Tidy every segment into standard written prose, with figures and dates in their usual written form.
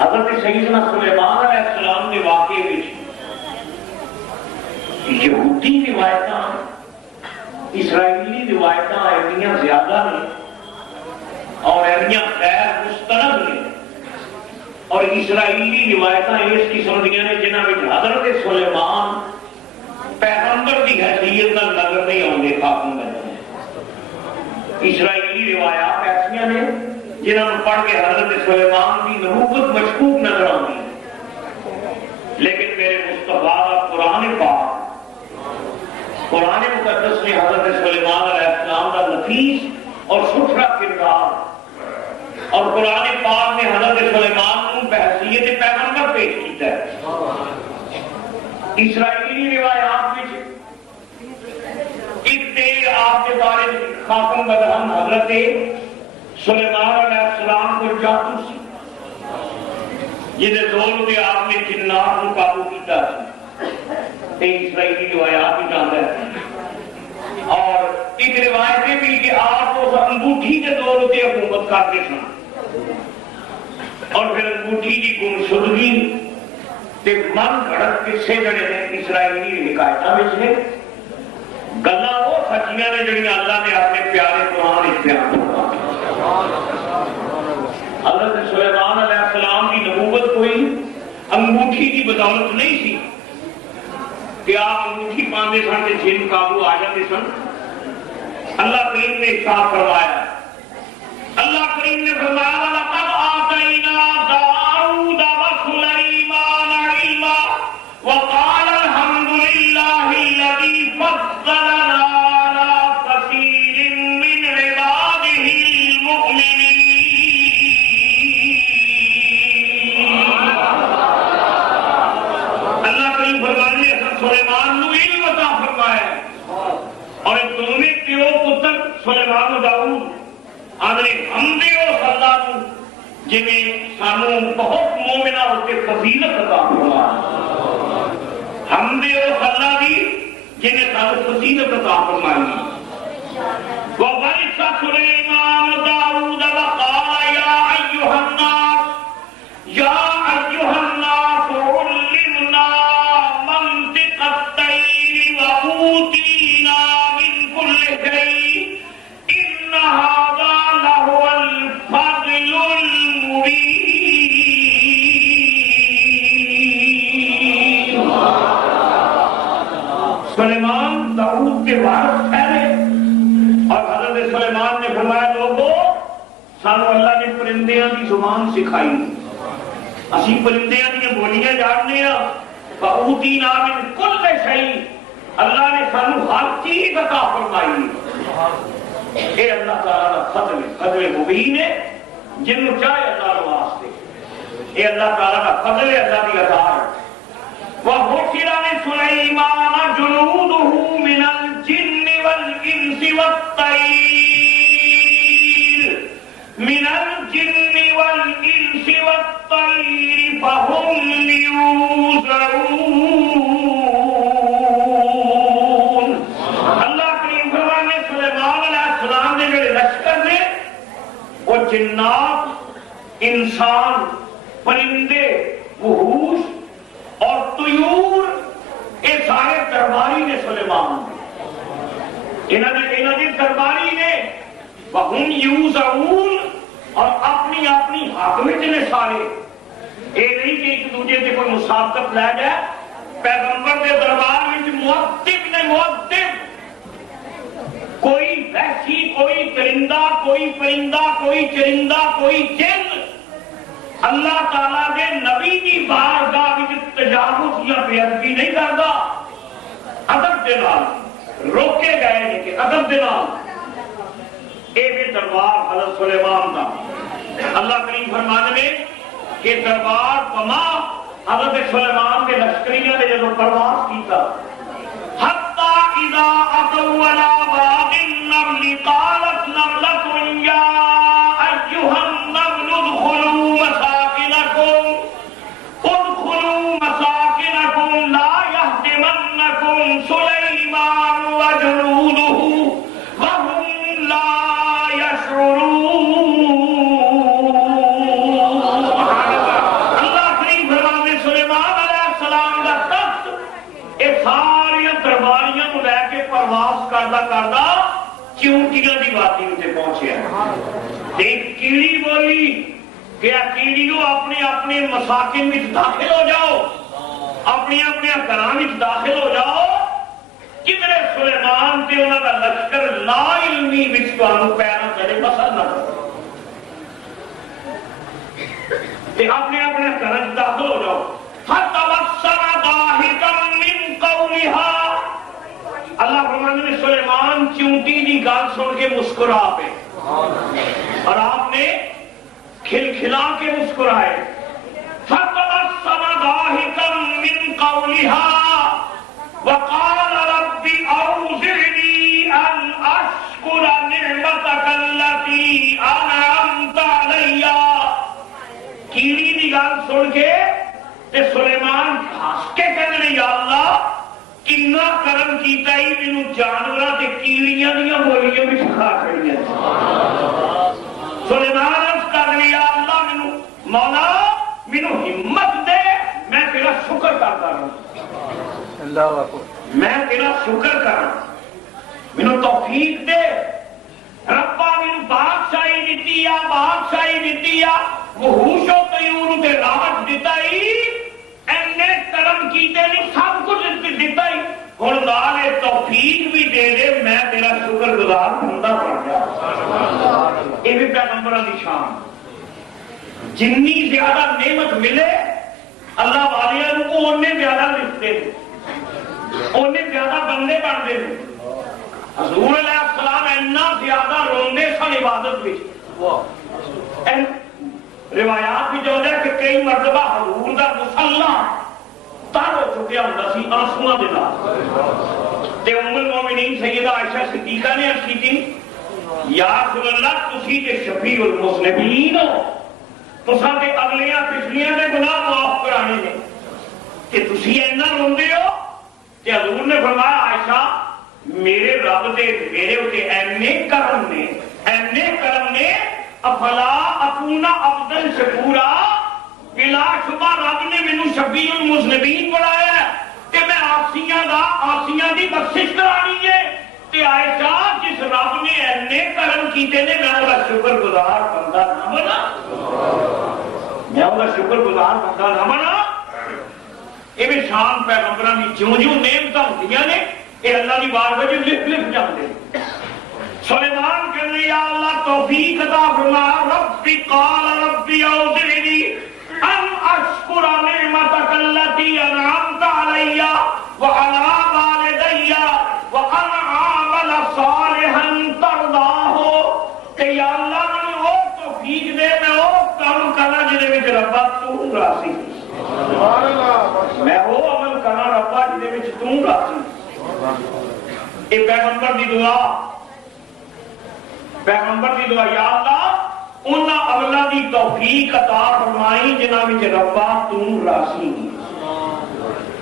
حضرت سیدنا سلیمان علیہ السلام کے واقعے میں یہودی روایتاں اسرائیلی روایتاں ایسا زیادہ نے اور ایسا غیر مستند نے، اور اسرائیلی روایتاں اس قسم دیا نے جنہاں میں حضرت سلیمان پیغمبر کی حیثیت نال نظر نہیں آتے خاتون میں۔ اسرائیلی روایات ایسا نے جنہوں نے پڑھ کے حضرت سلیمان کی نبوت مشکوک نظر آتی ہے، لیکن میرے مصطفیٰ قرآن پاک قرآن مقدس نے حضرت سلیمان علیہ السلام کا نفیس اور ستھرا کردار اور قرآن پاک نے حضرت سلیمان کو بحیثیت پیغمبر پیش کیتا ہے۔ اسرائیلی روایات میں ایک دیر آپ کے بارے میں خاتم بدہم حضرت سلیمان علیہ السلام کو جادو سی جنہیں زور کے آپ نے جنات کو قابو کیتا سی، اسرائیلی روایات بھی جانتا ہے، اور ایک روایتیں بھی کہ آپ اس انگوٹھی کے دور سے حکومت کرتے سن، اور پھر انگوٹھی کی گمشدگی تے من گھڑت قصے جڑے نے اسرائیلی حکایتاں وچ نے، گلاں وہ سچیاں نے جڑیاں اللہ نے اپنے پیارے قرآن وچ بیان کیتیاں۔ حضرت سلیمان علیہ السلام کی نبوت کوئی انگوٹھی کی بدولت نہیں سی کہ آپ انگوٹھی باندھے سن کے جن قابو آ جاتے سن۔ اللہ کریم نے ارشاد فرمایا، اللہ کریم نے فرمایا وَلَقَدْ آتَيْنَا دَاوُودَ وَسُلَيْمَانَ عِلْمًا وَقَالَ الْحَمْدُ لِلَّهِ الَّذِي فَضَّلَنَا عَلَىٰ كَثِيرٍ مِّنْ عِبَادِهِ الْمُؤْمِنِينَ۔ اللہ کریم فرمانے سلیمان نو علم عطا فرمایا، اور ایک دونوں پیو پتر سلیمان و داؤد آدھے ہم دے او صلاح نو جنہیں سانو بہت مومنہ ہوتے فضیلت عطا فرمایا، ہم دے او صلاح دی جنہیں سانو فضیلت عطا فرمائی۔ وَوَرِثَ سُلَيْمَانُ دَاوُودَ وَقَالَ يَا أَيُّهَا النَّاسُ يَا أَيُّهَا النَّاسُ عُلِّمْنَا مَنطِقَ الطَّيْرِ وَأُوتِينَا مِن كُلِّ شَيْءٍ إِنَّ هَٰذَا لَهُوَ الْفَضْلُ الْمُبِينُ۔ سلیمان داؤد کے وارث ٹھہرے، اور حضرت سلیمان نے فرمایا لوگو سانو اللہ نے پرندیاں کی زبان سکھائی، اسی پرندیاں کی بولیاں جاننے ہیں، فَأُوتِينَا مِن كُلِّ شَيْءٍ، اللہ نے سانو ہر چیز عطا فرمائی۔ اے اللہ تعالیٰ کا فضل فضل مبین ہے، جنہوں چاہے اللہ واسطے، اے اللہ تعالیٰ کا فضل ہے، اللہ کی عطا ہے۔ وَحُشِرَ لِسُلَيْمَانَ جُنُودُهُ مِنَ الْجِنِّ وَالْإِنسِ وَالطَّيْرِ مِنَ الْجِنِّ وَالْإِنسِ وَالطَّيْرِ فَهُمْ يُوزَعُونَ۔ اللہ کریم فرمانے سلیمان علیہ السلام نے میرے لشکر نے وہ جنات، انسان، پرندے، وحوش اور طیور، یہ سارے درباری نے سلیمان انہوں نے درباری نے وَهُمْ يُوزَعُونَ، اور اپنی اپنی حاکمیت نے سارے، یہ نہیں کہ ایک دوسرے سے کوئی مسابقت لے جائے، پیغمبر کے دربار میں مؤدب نے مؤدب، کوئی وحشی، کوئی درندہ، کوئی پرندہ، کوئی چرندہ، کوئی جن اللہ تعالیٰ کے نبی کی بارگاہ میں تجاوز یا بے ادبی نہیں کرتا، ادب کے نال روکے گئے لیکن ادب کے نال۔ اے بھی دربار حضرت سلیمان کا، اللہ کریم فرمانے میں کہ دربار پما حضرت سلیمان کے لشکریوں نے جب پرواز کیتا، حتی اذا اتوا علی باب النمل قالت نملة یا ایھا النمل ادخلوا مساکنکم لا یهدمنکم سلیمان وجنودہ وهم لا یشعرون۔ طواف کردا کردا چونٹیاں دی وادی تے پہنچیا تے کیڑی بولی کہ کیڑیوں اپنے اپنے مساکن وچ داخل ہو جاؤ، اپنی اپنے گھراں وچ داخل ہو جاؤ، کدھر سلیمان تے انہاں دا لشکر لا علمی وچ تانوں پیراں تلے مسل نہ تے اپنے اپنے گھراں وچ داخل ہو جاؤ۔ فتبسم ضاحكا من قولها، اللہ فرماتے ہیں سلیمان چونٹی دی گل سن کے مسکرا پے اور آپ نے کھلکھلا کے مسکرائے۔ فتبسم ضاحكا من قولها وقال رب اوزعني ان اشكر نعمتك التي انعمت علي۔ کیڑی دی گل سن کے تے سلیمان ہس کے کہنے یا اللہ کنا کرم کیتا ہی مینوں جانوراں تے کیڑیاں دیاں بولیاں وچ کھا چھڑیاں۔ سلیمان عرض کرنے یا اللہ مینوں مولا مینوں ہمت دے، میں تیرا شکر کردا رہاں، اللہ اکبر، میں تیرا شکر کراں، مینوں توفیق دے ربا، مینوں بادشاہی دتی آ، بادشاہی دتی آ، وحوش و طیور تے راحت دیتا ہی، اینے کرم کیتے نہیں سب کچھ دیتا ہی، ہن نال توفیق بھی دے دے، میں تیرا شکر گزار بندہ بن جا۔ یہ بھی پیغمبراں دی شان، جنی زیادہ نعمت ملے اللہ والیاں نوں اونے زیادہ لکھتے ہیں، اونے زیادہ بندے بنتے ہیں۔ حضور علیہ السلام اینا زیادہ روندے سن عبادت وچ، روایات بھی جو ہے کہ کئی مرتبہ حضور دا مصلا تر ہو چکیا ہوتا سی آنسواں دے نال، تے ام المومنین سیدہ عائشہ صدیقہ نے عرض کی تھی یا رسول اللہ تسی تے شفیع المذنبین ہو، تساں تے اگلیاں پچھلیاں دے گناہ معاف کرانے نے کہ تسی اینا روندے ہو؟ تے حضور نے فرمایا عائشہ میرے رب دے میرے اوتے اینے کرم نے، اینے کرم نے، افلا اکونا عبدا شکورا، بلا شبہ رب نے مینوں شفیع المذنبین بنایا ہے کہ میں آسیاں دی بخشش کرانی ہے، تے عائشہ جس رب نے اینے کرم کیتے نے میں اس دا شکر گزار بندہ نہ بنا، میں اس دا شکر گزار بندہ نہ بنا۔ یہ بھی شان پیغمبراں دی جوں جوں نعمتاں ہوندیاں نے یہ اللہ کی بارگاہ وچ لکھ لکھ جاندے۔ سلیمان کہنے یا اللہ توفیق عطا فرما، ربی قال ربی اوزعنی ان اشکر نعمتک التی انعمت علی وعلی والدی وان اعمل صالحا ترضاہ، کہ یا اللہ مجھے وہ توفیق دے میں وہ کام کرنا جہدے وچ ربا تو راضی، میں وہ عمل کرنا ربا جہدے وچ تو راضی۔ یہ پیغمبر دی دعا، پیغمبر دی دعا یا اللہ انہاں عملاں دی توفیق عطا فرمائی جنہاں وچ ربا تو راضی،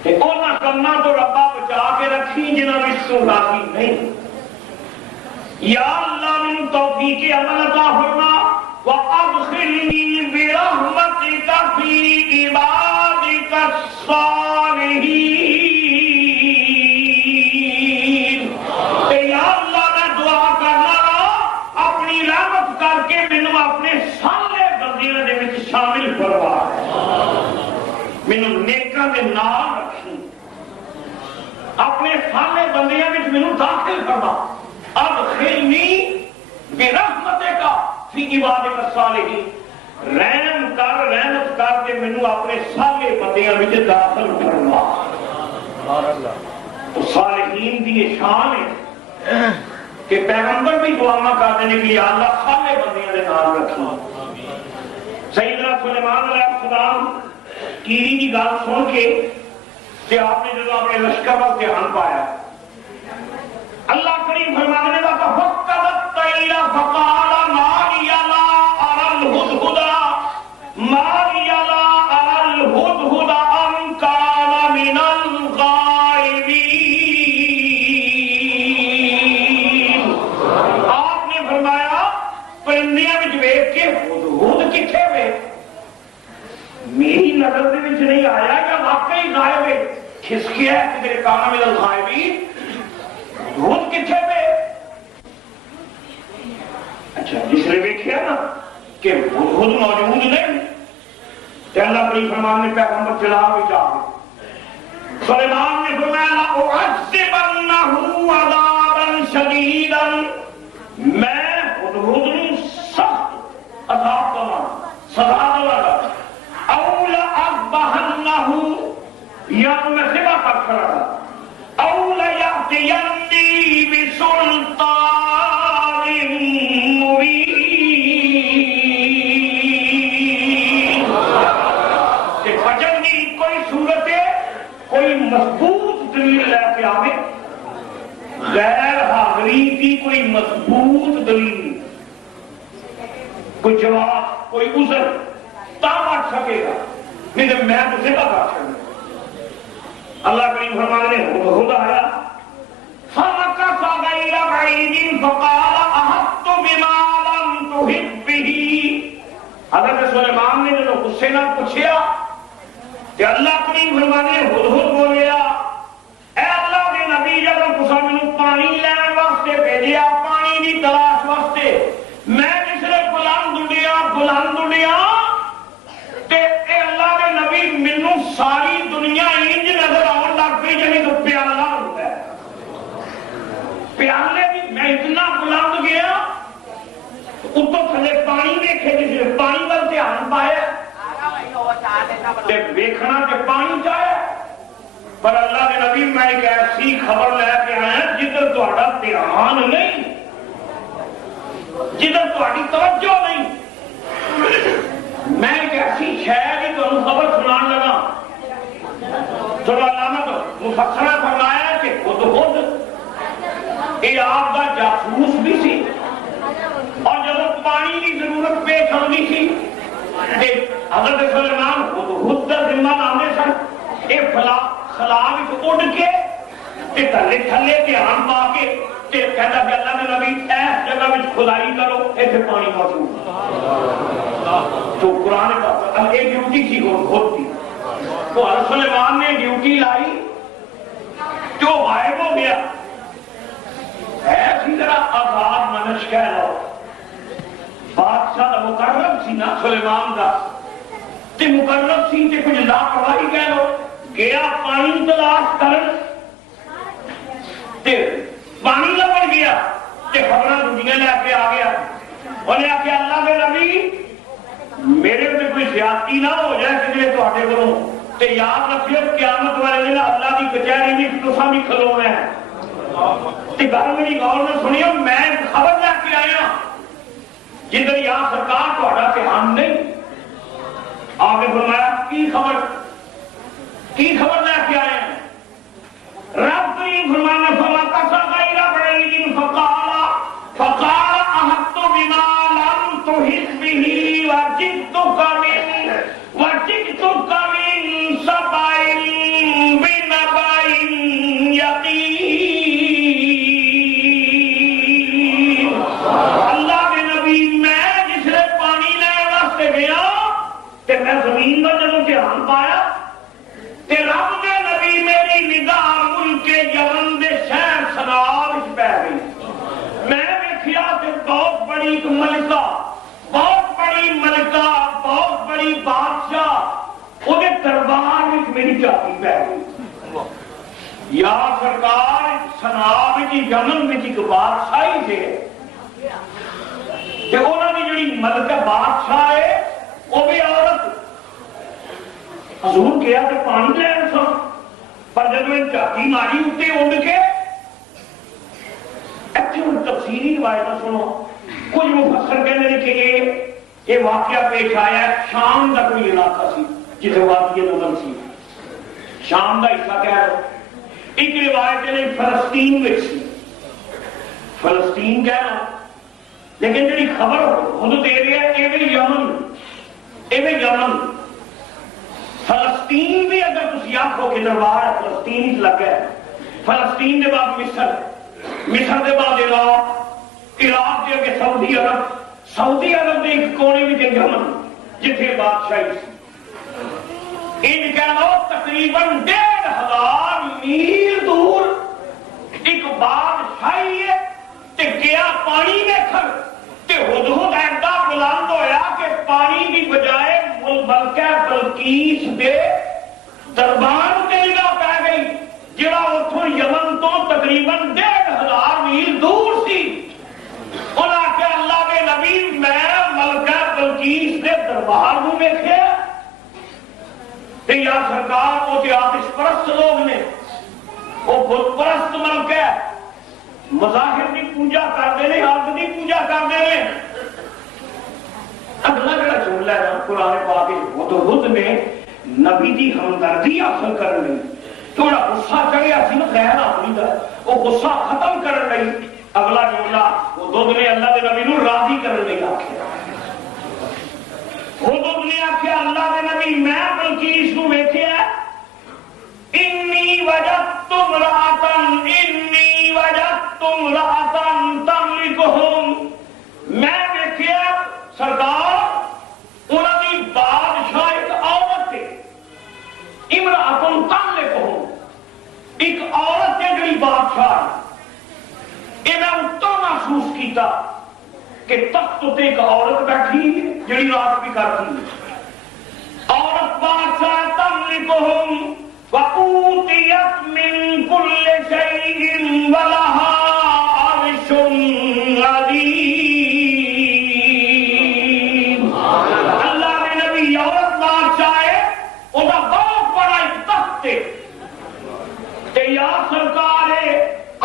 تے انہاں کماں تو ربا بچا کے رکھی جنہاں وچ تو راضی نہیں۔ یا اللہ مینوں توفیق عمل عطا فرما، وادخلنی برحمتک فی عبادک الصالحین۔ یا اللہ میں دعا کرنا اپنی رحمت کر کے مینوں اپنے سارے بندیاں دے وچ شامل کروا، مینوں نیکاں دے نال رکھی، اپنے سارے بندیاں وچ مینوں داخل کروا، ادخلنی برحمتک فی عبادک الصالحین، رحم کر رحمت کر کے مینوں اپنے سارے بندیاں وچ داخل کروا۔ تو صالحین دی یہ شان ہے کہ پیغمبر بھی دعا کرتے ہیں کہ یا اللہ سارے بندیاں دے نام رکھنا۔ سیدنا سلیمان علیہ السلام کیڑی کی گل سن کے کہ آپ نے جب اپنے لشکر پر دھیان پایا، اللہ کریم فرمانے کا فَفَقَّدَتْ طَيْرَ فَقَالَ مَا لِيَ لَا أَرَى الْهُدْهُدَ مَا لِيَ لَا أَرَى الْهُدْهُدَ أَمْ كَانَ مِنَ الْغَائِبِينَ۔ آپ نے فرمایا پرندیاں وچ ویکھ کے ہدہد کتھے وے، میری نظر دے وچ نہیں آیا کہ واقعی غائب ہے، کھسکیا ہے کہ کان من الغائبین۔ ہدہد کتنے پہ؟ اچھا جس نے دیکھا نا کہ ہدہد موجود نہیں تو اللہ کریم فرمان نے پیغمبر چلا کے جا سلیمان نے فرمایا لأعذبنہ عذابا شدیدا، میں ہدہد سخت عذاب دوں سزا دوں، او لأذبحنہ یا میں ذبح کر کھڑا، او لیأتینی بسلطان مبین، کہ بچن کی کوئی صورت ہے کوئی مضبوط دلیل لے کے آوے، غیر حاضری کی کوئی مضبوط دلیل، کوئی جواب کوئی عذر تب آ سکے گا، نہیں تو میں تو ذبح کر سکوں۔ اللہ کریم فرمانے ہدہد آیا، فَمَكَثَ غَيْرَ بَعِيدٍ فَقَالَ أَحَطتُ بِمَا لَمْ تُحِطْ بِهِ۔ حضرت سلیمان نے جو غصے نہ پوچھیا کہ اللہ کریم فرمانے ہدہد بولیا، اے اللہ کے نبی جب تساں مینوں پانی لین واسطے بھیجیا، پانی دی تلاش واسطے، میں جسے بلند اڈیا تے اے اللہ کے نبی مینوں ساری دنیا انج نظر آن لگ پئی جی تو پیالہ ہوتا ہے، پیالے کی میں اتنا بلند گیا اتوں تھلے پانی ویکھے، جس نے پانی وال دھیان پایا تے ویکھنا تے پانی چاہے، پر اللہ کے نبی میں ایک ایسی خبر لے کے آیا جدھر تہاڈا دھیان نہیں، جدھر تہاڈی توجہ نہیں، میں ایک ایسی شے کی تمہیں خبر سنان لگا۔ چلو علامت مفسرہ فرمایا کہ ہدہد یہ آپ کا جاسوس بھی سی، اور جب پانی کی ضرورت پیش آتی سی حضرت سلیمان ہدہد کا ذمہ لاندے سن، یہ خلا اڑ کے تھلے تھلے دھیان پا کے کہتا کہ اللہ نے نبی ایس جگہ میں کھدائی کرو ایسے پانی موجود تو قرآن کا ایک ڈیوٹی تھی ہدہد کی، تو حضرت سلیمان نے ڈیوٹی لائی جو غائب ہو گیا، ایسی طرح آزاد منش کہہ لو، بادشاہ کا مقرب سی نا سلیمان کا، تے مقرب سی تے کچھ لاپرواہی کہہ لو، گیا پانی تلاش کرن تے پانی لبڑ گیا تے خبریں دنیا لے کے آ گیا، انہیں آخیا اللہ کے نبی میرے پہ کوئی زیادتی نہ ہو جائے کسی تواڈے کولوں، تے یاد رکھیو قیامت والے دن اللہ کی کچہری میں تساں بھی کھلونا ہے، تے گل میری غور نال سنیو، میں خبر لے کے آیا جدھر یا سرکار تہاڈا دھیان نہیں، آگے فرمایا کی خبر لے کے آئے؟ رب کریم فرمانا فَمَكَثَ غَيْرَ بَعِيدٍ فَقَالَ أَحَطتُ بِمَا لَمْ تُحِطْ بِهِ وَجِئْتُكَ مِنْ سَبَإٍ بِنَبَإٍ يَقِينٍ۔ اللہ کے نبی میں جس نے پانی لینے واسطے گیا تے میں زمین کا جب دھیان پایا تے رب کے نبی میری نگاہ ملک یمن دے شہر صنعا وچ پے گئی، میں ویکھیا تے بہت بڑی ایک ملکہ، بہت بڑی بادشاہ وہ دربار وچ میری چاتی پے گئی، یا سرکار صنعا وچ یمن وچ ایک بادشاہی سے تے انہاں دی جڑی ملکہ بادشاہ ہے وہ بھی عورت، حضور کیا کہ پانی لین سن، پر جب میں چاتی ماری اتنے اڑ کے ایتھے ہن تفصیلی روایت سنو، کچھ مفسر کہتے ہیں کہ یہ واقعہ پیش آیا ہے شام کا کوئی علاقہ سی جسے وادی نمل سی، شام کا حصہ کہہ رہا، ایک روایت نے فلسطین میں سی، فلسطین کہہ رہا، لیکن جڑی خبر خود دے رہی ہے یہ بھی یمن فلسطین بھی اگر تسی آکھو کہ دربار ہے فلسطین ہی لگا ہے، فلسطین کے بعد مصر کے بعد عراق کے اگے سعودی عرب کے ایک کونے میں یمن جتھے بادشاہی سی، ان کہہ لو تقریباً 1500 میل دور ایک بادشاہ بادشاہی ہے تے گیا پانی ویکھن تے ہدہد ایڈا بلند ہویا کہ پانی کی بجائے ملکہ بلقیس دے دربار تے نگاہ پہ گئی جڑا اتھوں یمن تو تقریباً 1500 میل دور سی۔ انہاں آخیا اللہ کے نبی میں ملکہ بلقیس دے دربار کو ویکھیا تے یا سرکار وہ تے آتش پرست لوگ نے، وہ بت پرست ملکہ مظاہر کی پوجا کرتے ہیں، آگ کی پوجا کرتے ہیں۔ اگلا جڑا جملہ ہے قرآن پاک ہدہد نے نبی کی ہمدردی حاصل کرنے تھوڑا غصہ چڑھیا سی نا غیر اپنی دا، وہ غصہ ختم کرنے لئی اگلا جملہ ہدہد نے اللہ کے نبی نو راضی کرنے لئی آکھیا۔ ہدہد نے آکھیا اللہ کے نبی میں بلقیس نو ویکھیا انی وجدت امرأۃ تملکہم، میں ویکھیا سرکار انہاں دی بادشاہ ایک عورت ہے، امرأۃ تملکہم، ایک عورت ہے جڑی بادشاہ ہے۔ یہ میں اتوں محسوس کیتا کہ تخت تے ایک عورت بیٹھی ہے جڑی رات بھی کرتی ہے، عورت بادشاہ تملکہم وَأُوتِيَتْ مِن كُلِّ شَيْءٍ وَلَهَا عَرْشٌ عَظِيمٌ۔ اللہ کے نبی عورت بادشاہ ہے، وہ بہت بڑا ایک تخت ہے تے یا سرکار ہے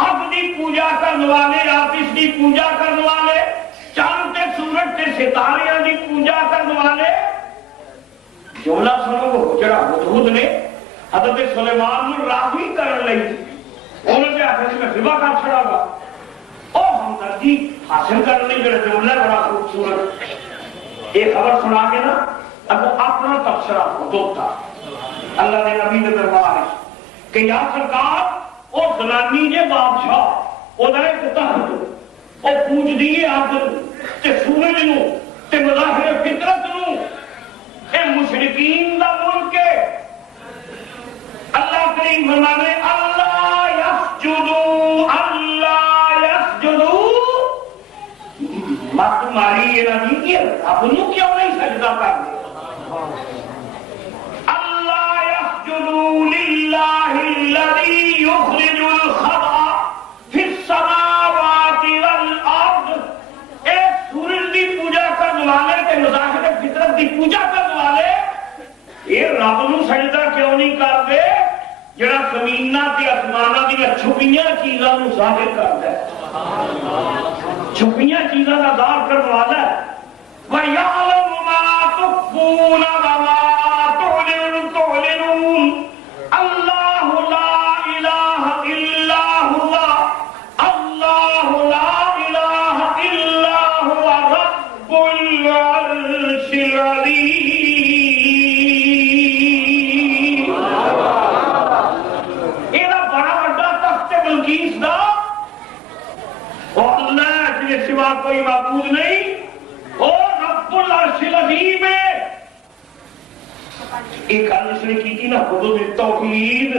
اگ دی پوجا کرنے والے، آتش دی پوجا کرنے والے، چاند تے سورج تے ستاریاں دی پوجا کرنے والے۔ جملہ سنو وہ جڑا ہدہد نے حضرت سلیمان کو راضی کرنے لئی انہوں نے آخر میں فبا کر چھڑا گا، او ہمدردی حاصل کرنے لئی جڑا جملہ بڑا خوبصورت یہ خبر سنا کے نا اب اپنا تبصرہ ہدہد تھا اللہ نے نبی کے دربار ہے کہ یا سرکار او زنانی جے بادشاہ او دا ایک تخت او پوج دیئے آگ تے سورج نو تے مظاہر فطرت نو، اے مشرکین دا ملک ہے۔ اللہ کریم فرمانے اللہ یسجدو مت ماری یہ نہیں کہ رب نو کیوں نہیں سجدہ کرتے؟ اللہ یسجدو للہ الذی یخرج الخبا فی السماوات والارض، اے سورج دی پوجا کرنے والے تے مظاہر فطرت دی پوجا کرنے والے یہ رب نو سجدہ کیوں نہیں کرتے جڑا زمینہ تے آسمانہ دی چھپیاں چیزاں نو ظاہر کرتا ہے، چھپیاں چیزاں دا ظاہر کرنے والا ہے۔ وَيَعْلَمُ مَا تُخْفُونَ وَمَا تُعْلِنُونَ اللہ لا الہ الا ہوا، اللہ لا الہ الا ہوا رب العرش العظیم۔ سوا کوئی معبود نہیں، اور رب العرش العظیم ہے۔ ایک حدیث نے کی تھی نا حدود توحید،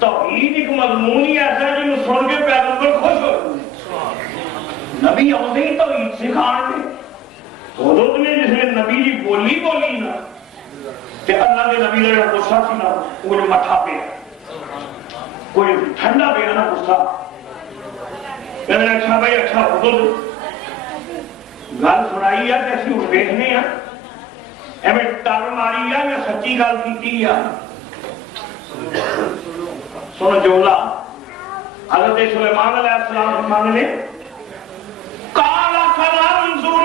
توحید ایک مضمون ہی ایسا ہے جنہوں سن کے پیغمبر خوش ہو نبی آتے ہی توحید سکھان دے۔ حدود میں جس نے نبی جی بولی نا کہ اللہ کے نبی نے غصہ سی نا کوئی مٹھا پہ کوئی ٹھنڈا پہ نا غصہ، کہنے اچھا بھائی اچھا حدود گل سنائی ہے کہ اسی ہوں دیکھنے ہیں ایویں ٹر ماری ہے یا سچی گل کی ہے۔ سنو جملہ حضرت سلیمان علیہ السلام فرمانے نے قال سننظر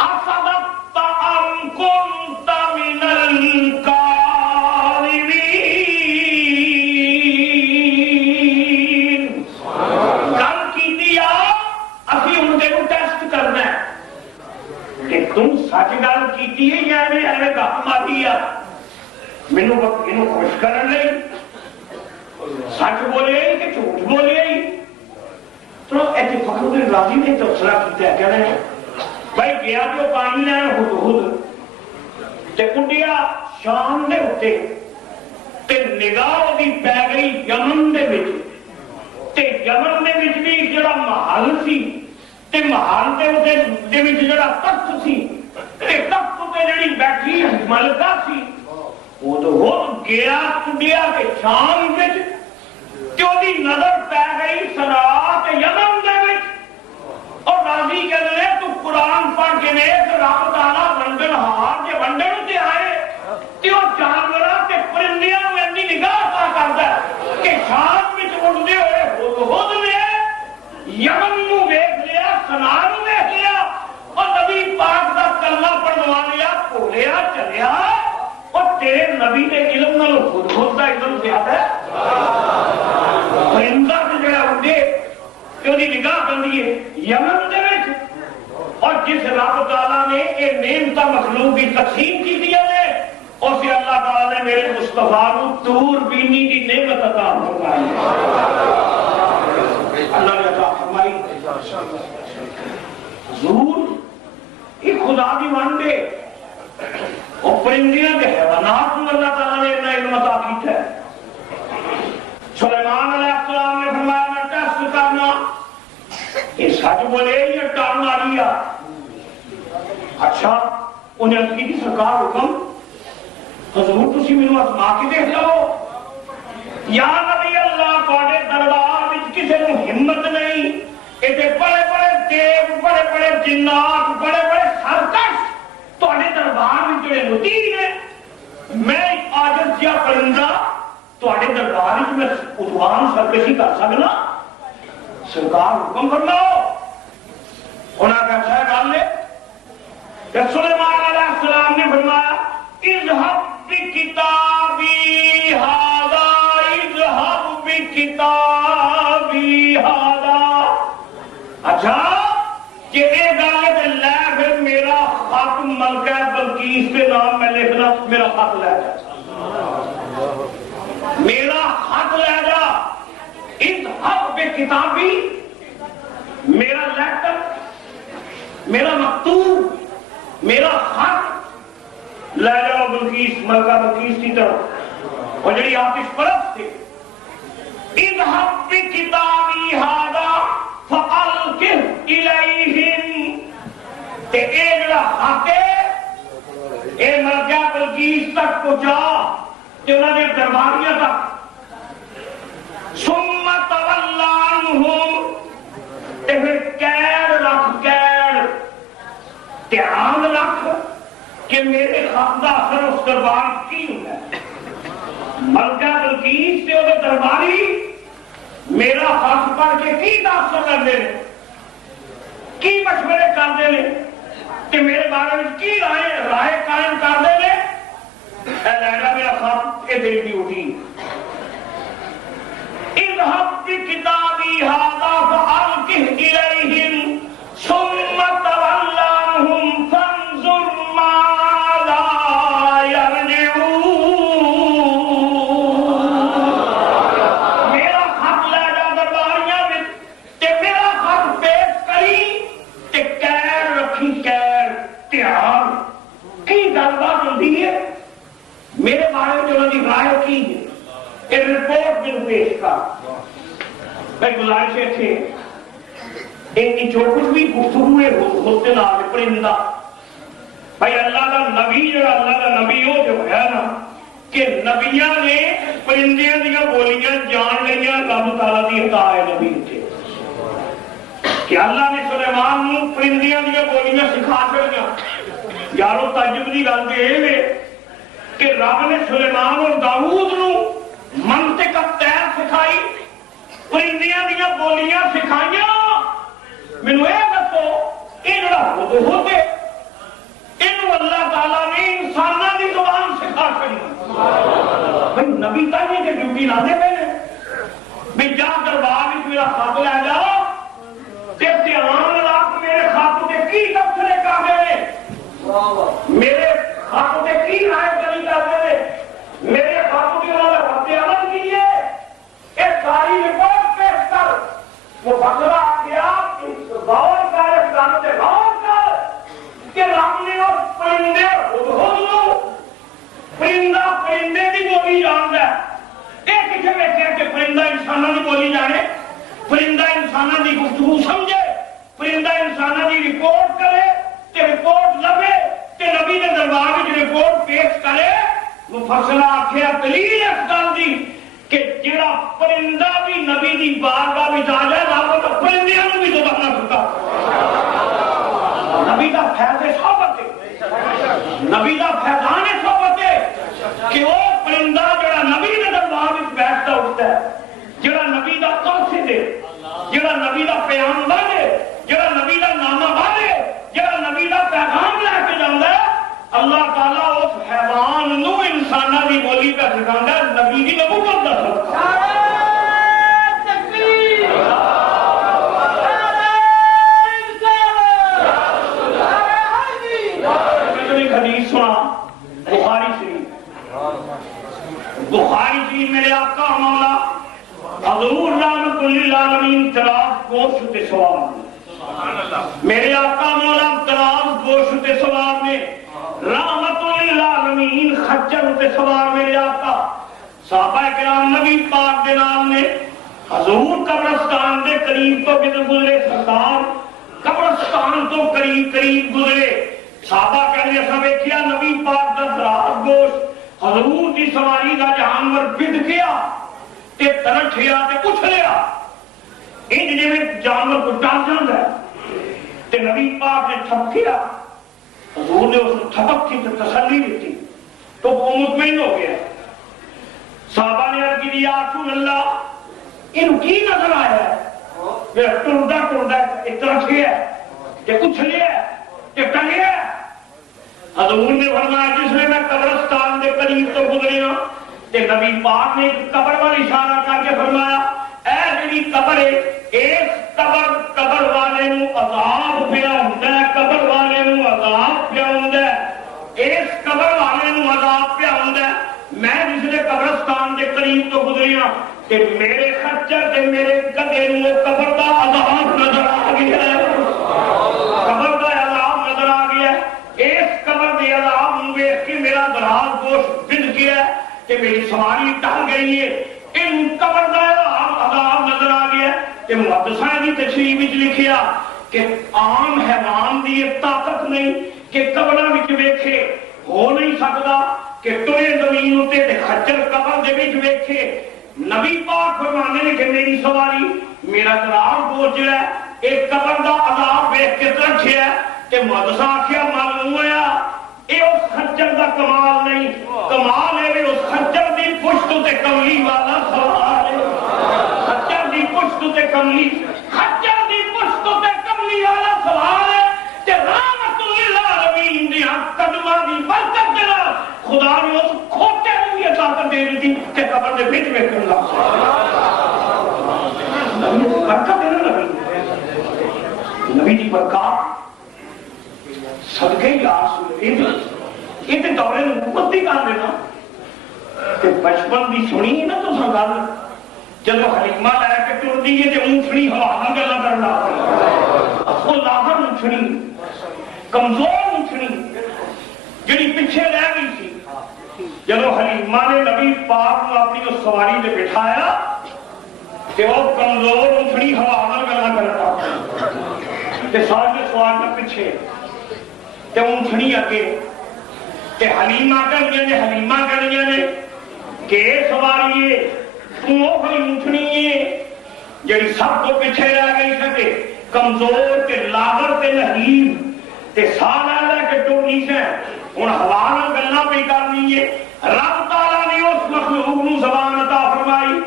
اصدقت ام كنت من الكاذبین، گل کی دیا اسی ہوں تینوں ٹیسٹ کرنا ہے کہ تم سچ گل کی ہے یا ایویں گپ ماری ہے، مینوں خوش کرنے لئی سچ بولے کہ جھوٹ بولے۔ تو ایسے فخر راضی نے تبصرہ کیا ہے، کہنا ہے بھائی گیا جو پانی لین ہدہد تے اڈیا شام دے اتے تے نگاہ دی پی گئی یمن دے وچ تے یمن دے وچ بھی جڑا محل سی تے محل دے وچ جڑا تخت سی تے تخت تے جڑی بیٹھی ملکہ سی وہ تو ہو گیا ٹڈیا کے شام وچ تے اودی نظر پی گئی سنا تے یمن دے وچ اور راضی کہندے نے تو قرآن پڑھ کے نے رب تعالیٰ ونڈن ہار جے ونڈن تے آئے تے او جانوراں تے پرندیاں نوں ایندی نگاہ پا کردا ہے کہ شام وچ اڑدے ہوئے ہدہد نے یمن نوں ویکھ لیا سنا نوں ویکھ لیا اور نبی پاک دا کلمہ پڑھوا لیا بولیا چلیا اور تیرے نبی دے علم نال ہدہد دا علم زیادہ ہے پرندہ تے جڑا اڑدے تے اودی نگاہ کردی ہے یمن دے وچ اور جس رب تعالیٰ نے یہ نعمتاں مخلوق کی تقسیم کی دیا ہے اسے اللہ تعالیٰ نے میرے مصطفیٰ کو دور بینی کی نعمت عطا فرمائی اللہ نے عطا فرمائی حضور یہ خدا دی وانڈے اور پرندیاں کے حیوانات کو اللہ تعالیٰ نے اتنا علم عطا کیتا ہے سلیمان علیہ السلام نے فرمایا میں ٹیسٹ کرنا یہ سچ بولے یہ ٹان آ رہی ہے اچھا انہیں کی سرکار حکم حضور تسی مینوں آزما کے دیکھ لو یا نبی اللہ تواڈے دربار وچ کسے نوں ہمت نہیں ایڈے بڑے بڑے دیو بڑے بڑے جنات بڑے بڑے سرکش تواڈے دربار وچ جڑے لطیف نے میں ایک عاجز جہا پرندہ تواڈے دربار وچ میں عدوان سرکشی کر سکنا سرکار حکم فرماؤ انہاں کا اچھا گل ہے سلیمان علیہ السلام نے فرمایا اذهب بکتابی ھذا اذهب بکتابی ھذا اچھا کہ اے گل تے لے پھر میرا خط ملکہ بلقیس کے نام میں لکھنا میرا خط لے جا میرا خط لے جا اذهب بکتابی میرا لیٹر میرا مکتوب میرا خط لے جاؤ بلقیس ملکہ بلقیس کی طرف اور جڑی آتش پرست تھے اذهب بکتابی ھذا فالقہ الیہم تے اے جڑا خط ہے اے ملکہ بلقیس تک پہنچا تے انہاں دے درباریاں تک ثم تولی عنہم تے پھر قید رکھ قید دھیان رکھ کہ میرے خط دا اثر اس دربار کی ہوتا ہے ملکہ بلقیس سے وہ درباری میرا خط پڑھ کے کی تاثر کرتے ہیں کی مشورے کرتے ہیں کہ میرے بارے میں کی رائے قائم کرتے ہیں اے لیلا میرا خط یہ دل کی اٹھی اذهب بکتابی ھذا فالقہ الیہم ثم تولی عنہم فانظر ماذا یرجعون میرا خط لے جا درباریاں وچ تے میرا خط پیش کری تے قید رکھی قید دھیان کی گل بات ہوندی ہے میرے بارے میں انہوں نے رائے کی ہے ایک رپورٹ میں پیش کر میں گزارش تھے ان کی جو کچھ بھی گفتگو ہے ہوتے نہ پرندہ بھائی اللہ کا نبی جو اللہ کا نبی ہو جو ہے نا کہ نبیاں نے پرندیاں دیا بولیاں جان لیا رب تعالیٰ کی عطا ہے نبی تھے کہ اللہ نے سلیمان نو پرندیاں دیا بولیاں سکھا چھڑیاں یارو تعجب دی گل تے اے وے کہ رب نے سلیمان اور داؤد نو منطق تیر سکھائی پرندیاں دیا بولیاں سکھائیاں مینوں اے دسو اے جڑا ہوتے اینو اللہ تعالیٰ نے انساناں دی زبان سکھا چھڑی بھائی نبی تاں کے ڈیوٹی لاندے پے بھی جا دربار وچ میرا خط لے جا تے دھیان رکھ میرے خط تے کی تبصرے کردے نے میرے خط تے کی رائے کری کردے نے میرے خط تے انہاں دا رد عمل کی ہے اے ساری رپورٹ پیش کر وہ بکرا کیا غور کر اسلام تے غور کر کہ رب نے اور پرندے ہدہد پرندہ پرندے کی بولی جانتا ہے. یہ کتنے ویکھیا کہ پرندہ انسانوں کی بولی جانے, پرندہ انسانوں کی گفتگو سمجھے, پرندہ انسانوں کی رپورٹ کرے تے رپورٹ لبے تے نبی کے دربار میں رپورٹ پیش کرے. مفسرہ آخیا دلیل اس گل دی کہ جڑا پرندہ بھی نبی دی بارگاہ وچ آ جائے رب تو پرندیاں نوں بھی زبان نہ سکتا. نبی دا فیض صحبت ہے, نبی دا فیضان صحبت ہے کہ وہ پرندہ جڑا نبی دے دربار وچ بیٹھتا اٹھتا ہے, جڑا نبی دا قاصد ہے, جڑا نبی دا پیغامبر ہے, جڑا نبی دا نامہ بھر ہے, جڑا نبی دا پیغام لے کے جاندا ہے, اللہ تعالیٰ اس حیوان نو انساناں دی بولی پہ سکھاندا ہے نبی دی نبوت دا صدقہ. حدیث سنا بخاری شریف, بخاری شریف میرے آقا مولا حضور رحمت للعالمین تراز گوشت ثواب میں, میرے آقا مولا تراز گوشت ثواب میں رحمت للعالمین خچر ثواب میرے آقا صحابہ کرام نبی پاک دے نام نے حضور قبرستان دے قریب تو کدھر گزرے, سرکار قبرستان تو قریب گزرے, صحابہ کہنے ایسا ویکھیا نبی پاک دا دراز گوشت حضور دی سواری دا جانور بد گیا تے ترٹھیا تے اچھلیا انج جویں جانور کو ڈال جاندا ہے تے نبی پاک نے تھپکیا, حضور نے اس تھپک کی تسلی دیتی تو وہ مطمئن ہو گیا. صحابہ نے عرض کی یا رسول اللہ ان کی نظر آیا ہے یہ ٹردا ترٹھیا تے اچھلیا تے ٹنگیا. حضور نے فرمایا جس میں قبرستان دے قریب تو گزرے ہوں تے نبی پاک نے قبر وال اشارہ کر کے فرمایا اے جڑی قبر ہے اس قبر والے نوں عذاب پیا ہوندا ہے, قبر والے نوں عذاب پیا ہوندا ہے, اس قبر والے نوں عذاب پیا ہوندا ہے. میں جس نے قبرستان دے قریب تو گزری ہوں تے میرے خچر تے میرے گدھے نوں قبر دا عذاب نظر آ گیا ہے, قبر دا عذاب نظر آ گیا ہے. اس قبر دے عذاب نوں ویکھ کے میرا دراز گوشت بند گیا ہے کہ میری سواری ٹل گئی ہے. ان قبر دا عذاب نظر آ گیا کہ محدثاں دی تشریح وچ لکھیا کہ عام حیوان دی یہ طاقت نہیں کہ قبراں وچ ویکھے, ہو نہیں سکتا کہ ٹرے زمین اتے تے خچر قبر دے وچ ویکھے. نبی پاک فرماندے نے کہ میری سواری میرا دراز گوشت جڑا ہے ایک قبر دا عذاب ویکھ کے ترٹھیا ہے کہ محدثاں آکھیا معلوم ہویا اے اس خچر دا کمال نہیں, کمال ہے اس خچر دی پشت تے کملی والا سوار ہے, خچر دی پشت تے کملی, خچر دی پشت تے کملی والا سوار ہے تے رحمت للعالمین دی قدماں دی برکت دے نال خدا نے اس کھوٹے نوں بھی طاقت دے دتی کہ قبر دے وچ ویکھن دا برکت دے نال نبی دی برکات صدقے یا رسول یہ تے دورے نبوت دی گل ہے نا کہ بچپن دی سنی ہے نا تو گل جدو حلیمہ لے کے ٹردی ہے تے اونٹھڑی ہوا نال گلاں کرنا وہ لاہر اونٹھڑی کمزور اونٹھڑی جڑی پیچھے رہ گئی سی جدو حلیمہ نے نبی پاک کو اپنی اس سواری تے بٹھایا تے وہ کمزور اونٹھڑی ہوا نال گلاں کرنا تے سارے سوار کے پیچھے تے اونٹھڑی اگے تے حلیمہ کہنیاں نے کہ سواری ہے تو وہ اونٹھڑی ہے جڑی سب کو پیچھے رہ گئی سکے, کمزور تے لاغر تے لہیر تے ساہ لے کے ٹرنی سے ہن ہوا نال گلاں پہ کرنی ہے. رب تعالیٰ نے اس مخلوق نوں زبان عطا فرمائی,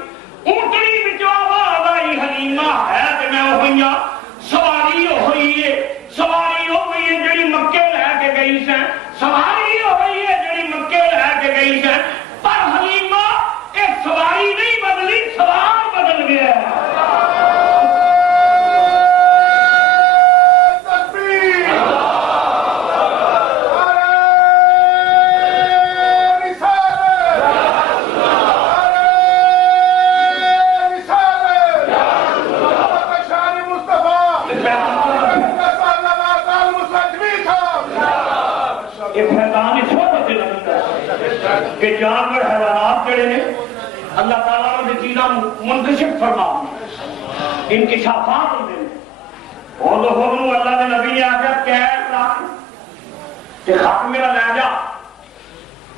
اونٹڑی وچوں آواز آئی حلیمہ ہے تے میں وہی ہاں, سواری وہی ہے, سواری وہی ہے جڑی مکے لے کے گئی سے, سواری وہی ہے جڑی مکے لے کے گئی سے, پر حلیمہ ایک سواری نہیں بدلی, سوار بدل گیا ہے. کہ جانور حیوانات جڑے نے اللہ تعالیٰ نے چیزاں منتشر فرما انکشافات ہوتے ہیں اور تو اللہ نے نبی نے آخر قید رکھ کہ خط میرا لے جا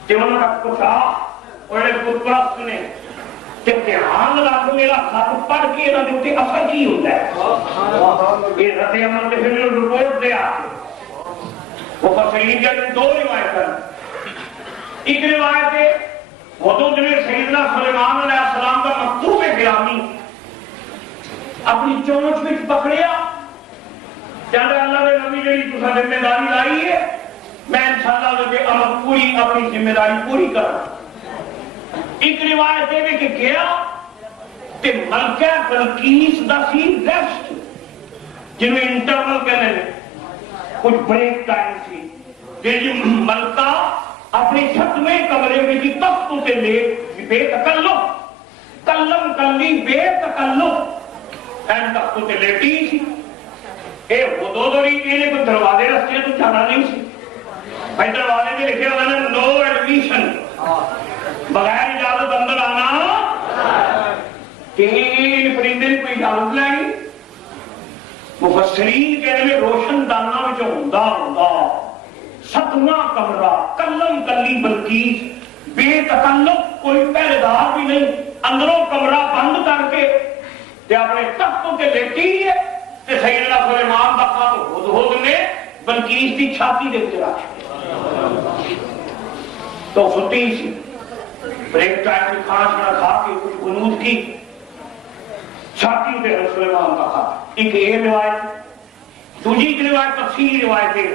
کہ انہوں کا کچھا اور ایک بت پرست نے کہ دھیان رکھ میرا خط پڑھ کے انہوں نے اتنے اثر کی ہوتا ہے یہ رد عمل کے پھر رپورٹ دے آ وہ فصلین کے دو روایت ہیں ایک روایت ہے حضور نے سیدنا سلیمان علیہ السلام کا مکتوب گرامی اپنی چونچ میں پکڑیا کہتے اللہ نے نبی جی تسا ذمہ داری لائی ہے میں انشاءاللہ کے عمل پوری اپنی ذمہ داری پوری کروں ایک روایت ہے کہ گیا کہ ملکہ بلقیس دا سی ریسٹ جنہیں انٹرول کہنے لیں کچھ بریک ٹائم سی جی ملکہ اپنی چھت میں کمرے میں کی تخت سے لے بے تکلف کلم کلی بے تکلف این تخت سے لیٹی سی اے وہ دو انہیں کوئی دروازے رستے تو جانا نہیں سی بھائی دروازے میں لکھے ہوئے نے نو ایڈمیشن بغیر اجازت اندر آنا کہ ان پرندے نے کوئی اجازت لینی مفسرین کہنے میں روشن دانا میں جو ہوندا ستواں کمرہ کلم کلی بلقیس بے تکلف کوئی پہرے دار بھی نہیں اندروں کمرہ بند کر کے تے اپنے تختوں تے لیٹی ہے تے سیدنا سلیمان دا خط ہدہد نے بلقیس دی چھاتی دے وچ رکھ تو ستی سی بریک ٹائم میں کھانا شانا کھا کے کچھ غنود کی چھاتی تے سلیمان کا خط ایک یہ روایت دوسری روایت تفصیلی روایت ہے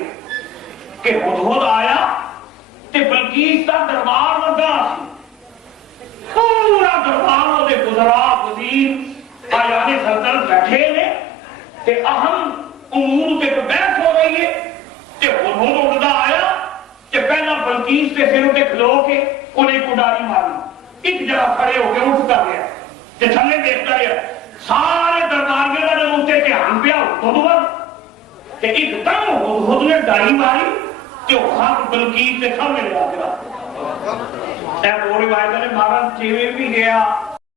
کہ ہدہد آیا تے بلقیس دا دربار لگا سی پورا دربار دے گزرا وزیر آیان سلطنت بیٹھے نے تے اہم امور تے بحث ہو رہی ہے تے ہدہد اٹھدا آیا کہ پہلا بلقیس کے سر تے کھلو کے انہیں کڈاری ماری ایک جگہ کھڑے ہو کے اٹھ کر گیا تے تھلے دیکھتا رہا سارے دربار میں نے اسے دھیان پیا ہدہد کہ ایک دم ہدہد نے ڈائی ماری کہ وہ خط بلقیس کے سامنے لگا کے رکھ وہ روایت نے مارن چیوے بھی گیا